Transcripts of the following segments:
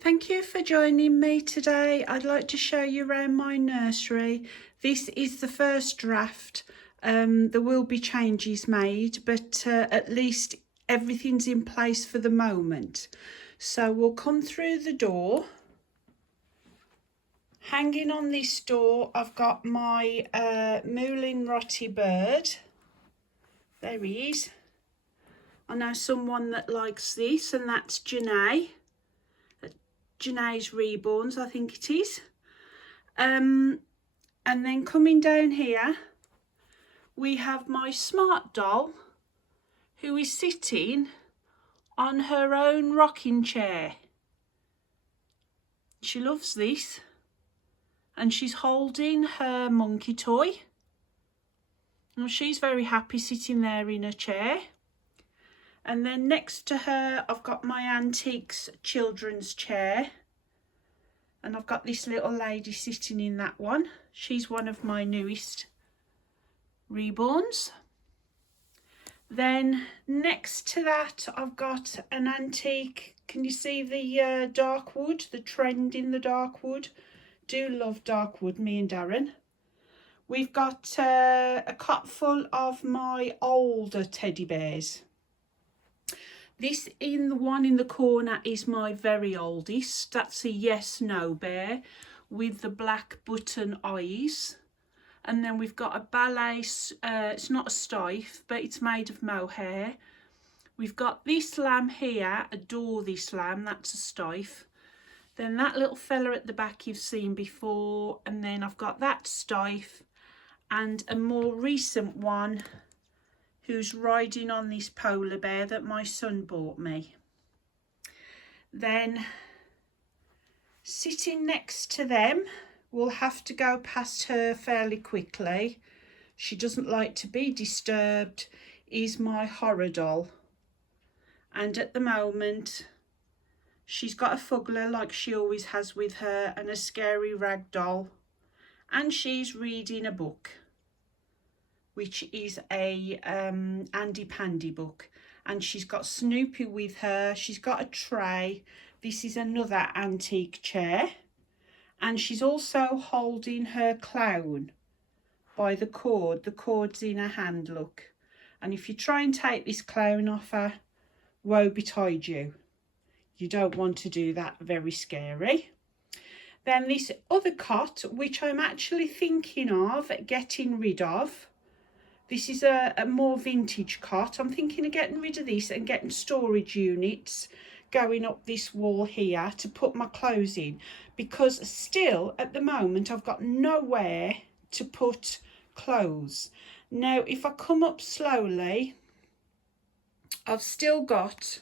Thank you for joining me today. I'd like to show you around my nursery. This is the first draft. There will be changes made, but at least everything's in place for the moment. So we'll come through the door. Hanging on this door, I've got my Moulin Rotty bird. There he is. I know someone that likes this, and that's Janae. Janae's Reborns, I think it is. And then coming down here, we have my smart doll, who is sitting on her own rocking chair. She loves this, and she's holding her monkey toy. And she's very happy sitting there in her chair. And then next to her, I've got my antiques children's chair. And I've got this little lady sitting in that one. She's one of my newest Reborns. Then next to that, I've got an antique. Can you see the dark wood, the trend in the dark wood? Do love dark wood, me and Darren. We've got a cot full of my older teddy bears. This in the one in the corner is my very oldest. That's a yes no bear with the black button eyes. And then we've got a ballet, it's not a stife, but it's made of mohair. We've got this lamb here, adore this lamb, that's a stife. Then that little fella at the back you've seen before. And then I've got that stife and a more recent one who's riding on this polar bear that my son bought me. Then sitting next to them, we'll have to go past her fairly quickly. She doesn't like to be disturbed, is my horror doll. And at the moment, she's got a fuggler like she always has with her and a scary rag doll. And she's reading a book, which is a Andy Pandy book, and she's got Snoopy with her. She's got a tray. This is another antique chair, and she's also holding her clown by the cord. The cord's in her hand, look. And if you try and take this clown off her, woe betide you. You don't want to do that, very scary. Then this other cot, which I'm actually thinking of getting rid of. This is a more vintage cot. I'm thinking of getting rid of this and getting storage units going up this wall here to put my clothes in, because still at the moment I've got nowhere to put clothes. Now if I come up slowly, I've still got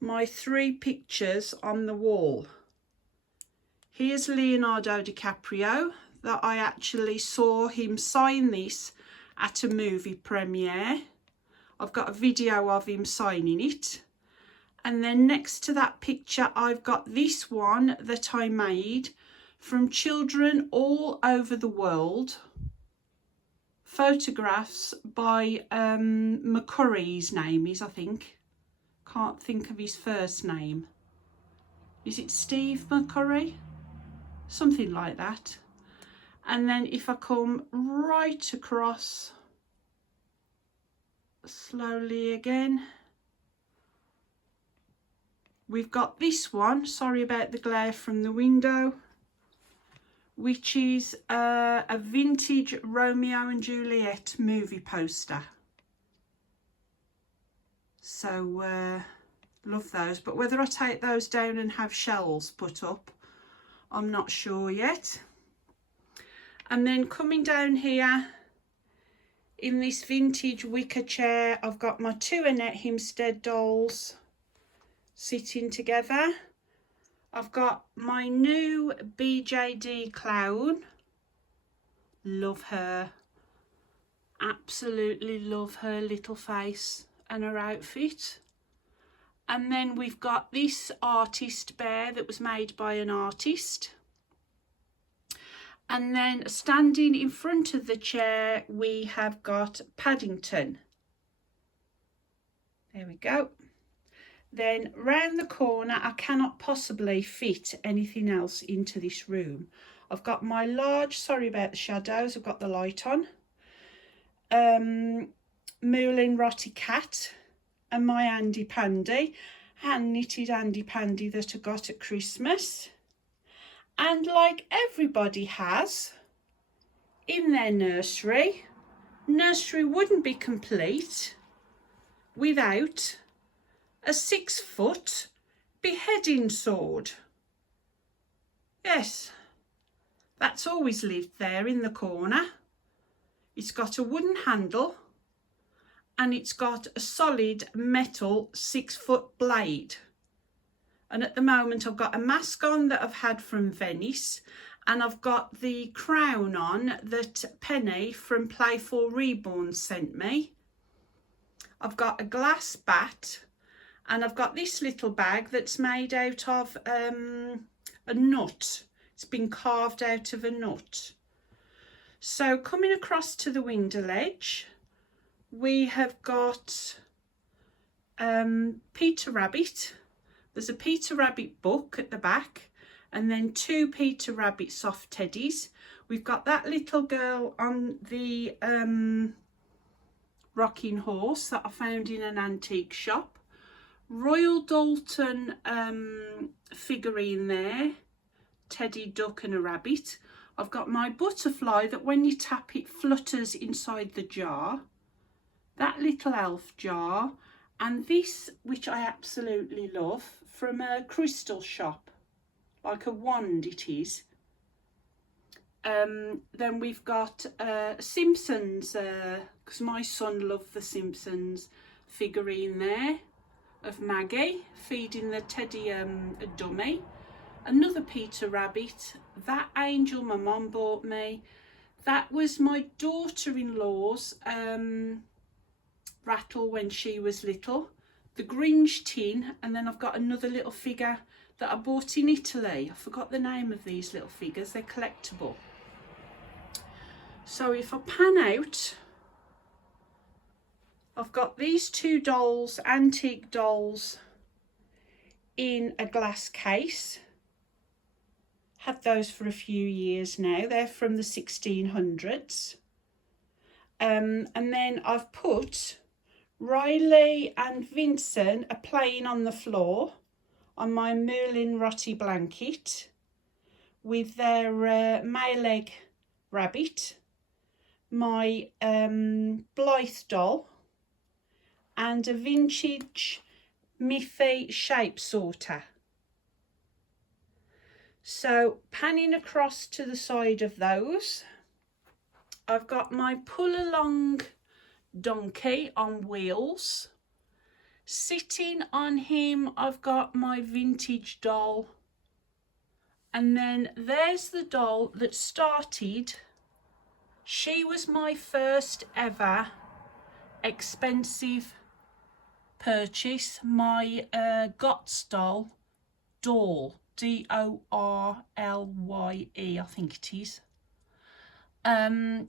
my 3 pictures on the wall. Here's Leonardo DiCaprio, that I actually saw him sign this at a movie premiere. I've got a video of him signing it. And then next to that picture, I've got this one that I made from children all over the world. Photographs by McCurry's name is, I think. Can't think of his first name. Is it Steve McCurry? Something like that. And then if I come right across slowly again, we've got this one, sorry about the glare from the window, which is a vintage Romeo and Juliet movie poster. So love those, but whether I take those down and have shelves put up, I'm not sure yet. And then coming down here in this vintage wicker chair, I've got my 2 Annette Hempstead dolls sitting together. I've got my new BJD clown. Love her. Absolutely love her little face and her outfit. And then we've got this artist bear that was made by an artist. And then standing in front of the chair, we have got Paddington. There we go. Then round the corner, I cannot possibly fit anything else into this room. I've got my large, sorry about the shadows, I've got the light on, Moulin Rotty cat, and my Andy Pandy, hand knitted Andy Pandy that I got at Christmas. And like everybody has in their nursery, nursery wouldn't be complete without a 6-foot beheading sword. Yes, that's always lived there in the corner. It's got a wooden handle and it's got a solid metal 6-foot blade. And at the moment I've got a mask on that I've had from Venice, and I've got the crown on that Penny from Playful Reborn sent me. I've got a glass bat, and I've got this little bag that's made out of a nut. It's been carved out of a nut. So coming across to the window ledge, we have got Peter Rabbit. There's a Peter Rabbit book at the back, and then 2 Peter Rabbit soft teddies. We've got that little girl on the rocking horse that I found in an antique shop. Royal Dalton figurine there, teddy duck and a rabbit. I've got my butterfly that when you tap it flutters inside the jar, that little elf jar, and this, which I absolutely love, from a crystal shop, like a wand it is. Then we've got Simpsons, because my son loved the Simpsons figurine there of Maggie feeding the teddy a dummy. Another Peter Rabbit, that angel my mum bought me. That was my daughter-in-law's rattle when she was little. The Grinch tin, and then I've got another little figure that I bought in Italy. I forgot the name of these little figures, they're collectible. So if I pan out, I've got these 2 dolls, antique dolls, in a glass case. Had those for a few years now. They're from the 1600s. And then I've put Riley and Vincent are playing on the floor on my Moulin Rotty blanket with their Mayleg rabbit, my Blythe doll, and a vintage Miffy shape sorter. So panning across to the side of those, I've got my pull along donkey on wheels. Sitting on him, I've got my vintage doll. And then there's the doll that started. She was my first ever expensive purchase, my Gott's doll, D-O-R-L-Y-E, I think it is.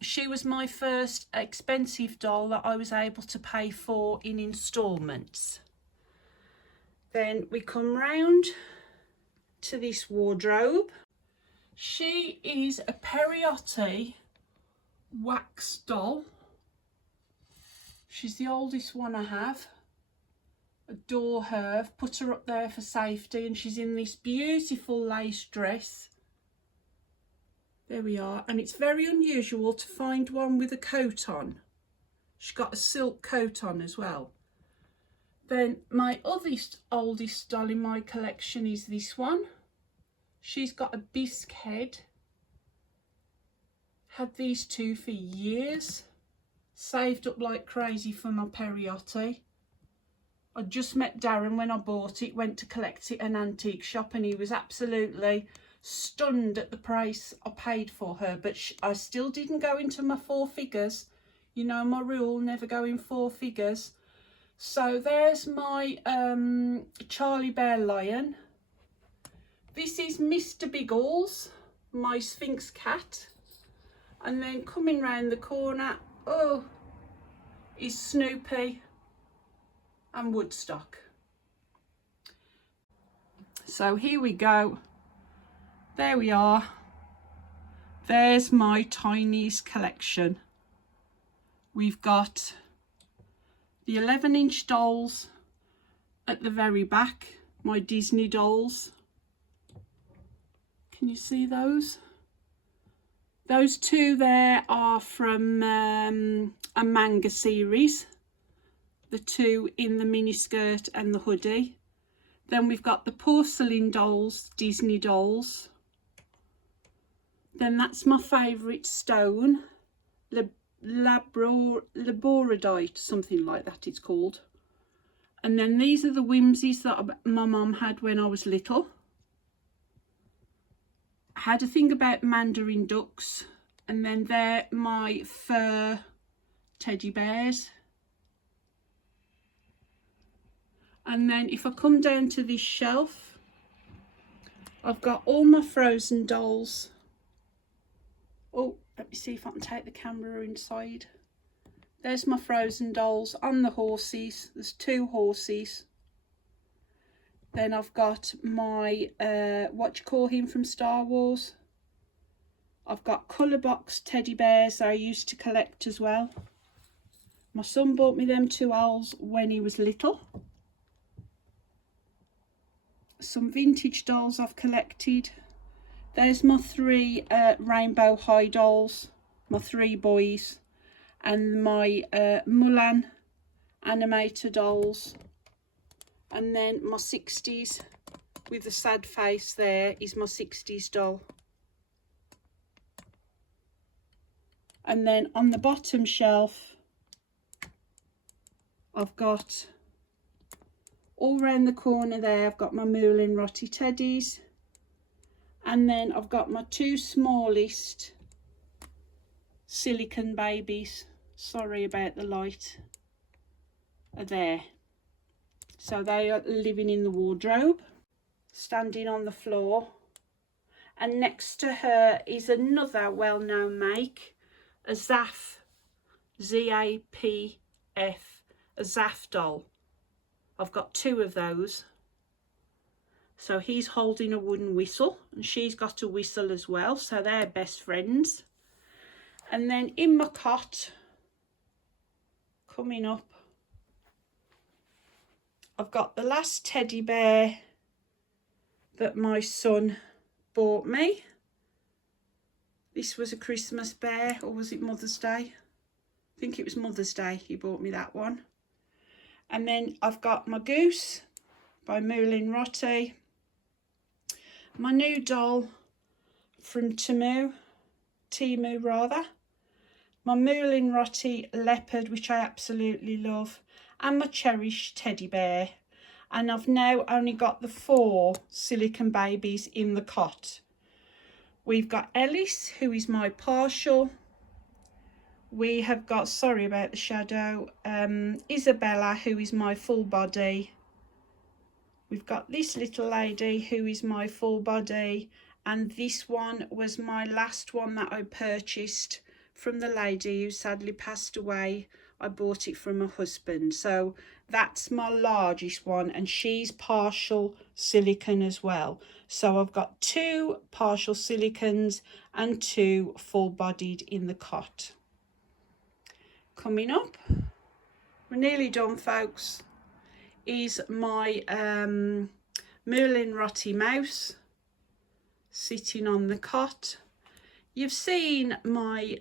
She was my first expensive doll that I was able to pay for in instalments. Then we come round to this wardrobe. She is a Periotti wax doll. She's the oldest one I have. Adore her. I've put her up there for safety, and she's in this beautiful lace dress. There we are, and it's very unusual to find one with a coat on. She's got a silk coat on as well. Then my oldest doll in my collection is this one. She's got a bisque head. Had these 2 for years. Saved up like crazy for my Periotti. I just met Darren when I bought it, went to collect it at an antique shop, and he was absolutely stunned at the price I paid for her, but I still didn't go into my 4 figures. You know my rule, never go in 4 figures. So there's my Charlie Bear Lion. This is Mr. Biggles, my Sphinx cat. And then coming round the corner, oh, is Snoopy and Woodstock. So here we go. There we are. There's my Tinies collection. We've got the 11-inch dolls at the very back, my Disney dolls. Can you see those? Those two there are from a manga series. The two in the miniskirt and the hoodie. Then we've got the porcelain dolls, Disney dolls. Then that's my favourite stone, Laboradite, something like that it's called. And then these are the whimsies that my mum had when I was little. I had a thing about mandarin ducks, and then they're my fur teddy bears. And then if I come down to this shelf, I've got all my Frozen dolls. Oh, let me see if I can take the camera inside. There's my Frozen dolls on the horses. There's 2 horses. Then I've got my, what do you call him from Star Wars? I've got colour box teddy bears I used to collect as well. My son bought me them 2 owls when he was little. Some vintage dolls I've collected. There's my 3 Rainbow High dolls, my 3 boys, and my Mulan animator dolls. And then my 60s with the sad face there is my 60s doll. And then on the bottom shelf, I've got all round the corner there, I've got my Moulin Rotty teddies. And then I've got my 2 smallest silicone babies. Sorry about the light. Are there. So they are living in the wardrobe, standing on the floor. And next to her is another well-known make, a Zaf, Z-A-P-F, a Zaf doll. I've got 2 of those. So he's holding a wooden whistle and she's got a whistle as well. So they're best friends. And then in my cot, coming up, I've got the last teddy bear that my son bought me. This was a Christmas bear, or was it Mother's Day? I think it was Mother's Day he bought me that one. And then I've got my goose by Moulin Rotty. My new doll from Temu rather. My Moulin Rotty leopard, which I absolutely love. And my cherished teddy bear. And I've now only got the 4 silicone babies in the cot. We've got Ellis, who is my partial. We have got, sorry about the shadow, Isabella, who is my full body. We've got this little lady who is my full body, and this one was my last one that I purchased from the lady who sadly passed away. I bought it from her husband. So that's my largest one, and she's partial silicone as well. So I've got 2 partial silicones and 2 full-bodied in the cot. Coming up, we're nearly done, folks, is my Moulin Rotty mouse sitting on the cot. You've seen my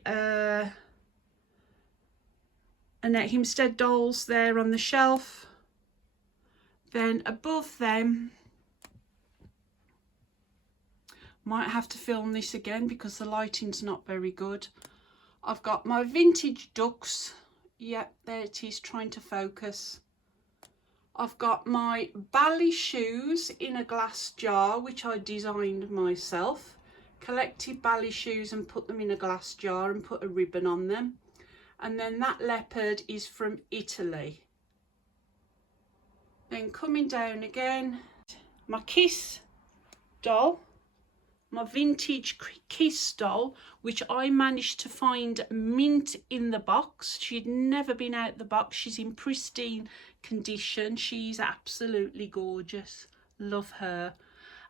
Annette Hempstead dolls there on the shelf. Then above them, might have to film this again because the lighting's not very good. I've got my vintage ducks. Yep, there it is, trying to focus. I've got my ballet shoes in a glass jar, which I designed myself. Collected ballet shoes and put them in a glass jar and put a ribbon on them. And then that leopard is from Italy. Then coming down again, my Kiss doll, my vintage Kiss doll, which I managed to find mint in the box. She'd never been out the box. She's in pristine condition. She's absolutely gorgeous. Love her.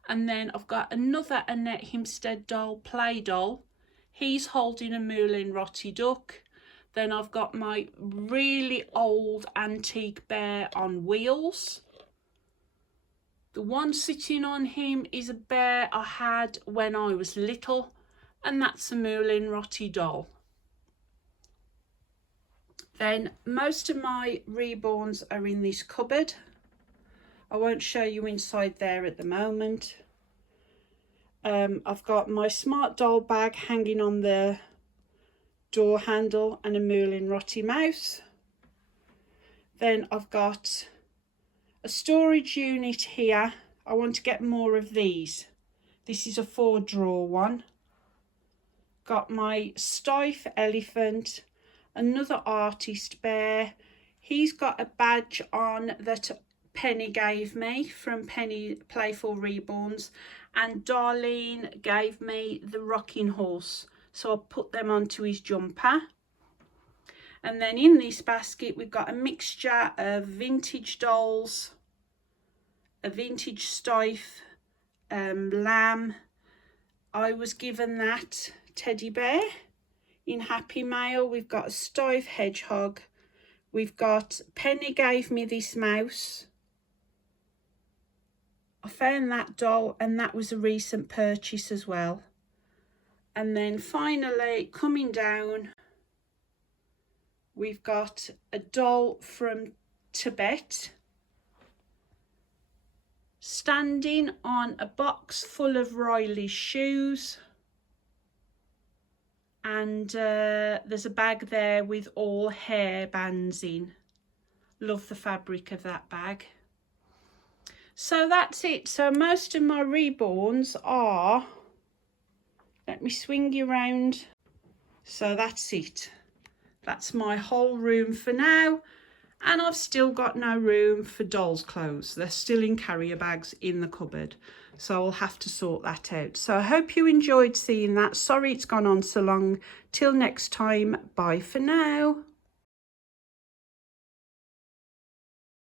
And then I've got another Annette Hempstead doll, play doll. He's holding a Moulin Rotty duck. Then I've got my really old antique bear on wheels. The one sitting on him is a bear I had when I was little, and that's a Moulin Rotty doll. Then most of my Reborns are in this cupboard. I won't show you inside there at the moment. I've got my Smart Doll bag hanging on the door handle and a Moulin Rotty mouse. Then I've got a storage unit here. I want to get more of these. This is a 4-drawer one. Got my Stife elephant, another artist bear. He's got a badge on that Penny gave me from Penny Playful Reborns, and Darlene gave me the rocking horse, so I put them onto his jumper. And then in this basket we've got a mixture of vintage dolls, a vintage Stife lamb. I was given that teddy bear in Happy Mail. We've got a Stife hedgehog. We've got Penny gave me this mouse. I found that doll, and that was a recent purchase as well. And then finally, coming down, we've got a doll from Tibet standing on a box full of Riley's shoes. And there's a bag there with all hair bands in. Love the fabric of that bag. So that's it. So most of my Reborns are, let me swing you around. So that's it. That's my whole room for now. And I've still got no room for dolls' clothes. They're still in carrier bags in the cupboard. So I'll have to sort that out. So I hope you enjoyed seeing that. Sorry it's gone on so long. Till next time, bye for now.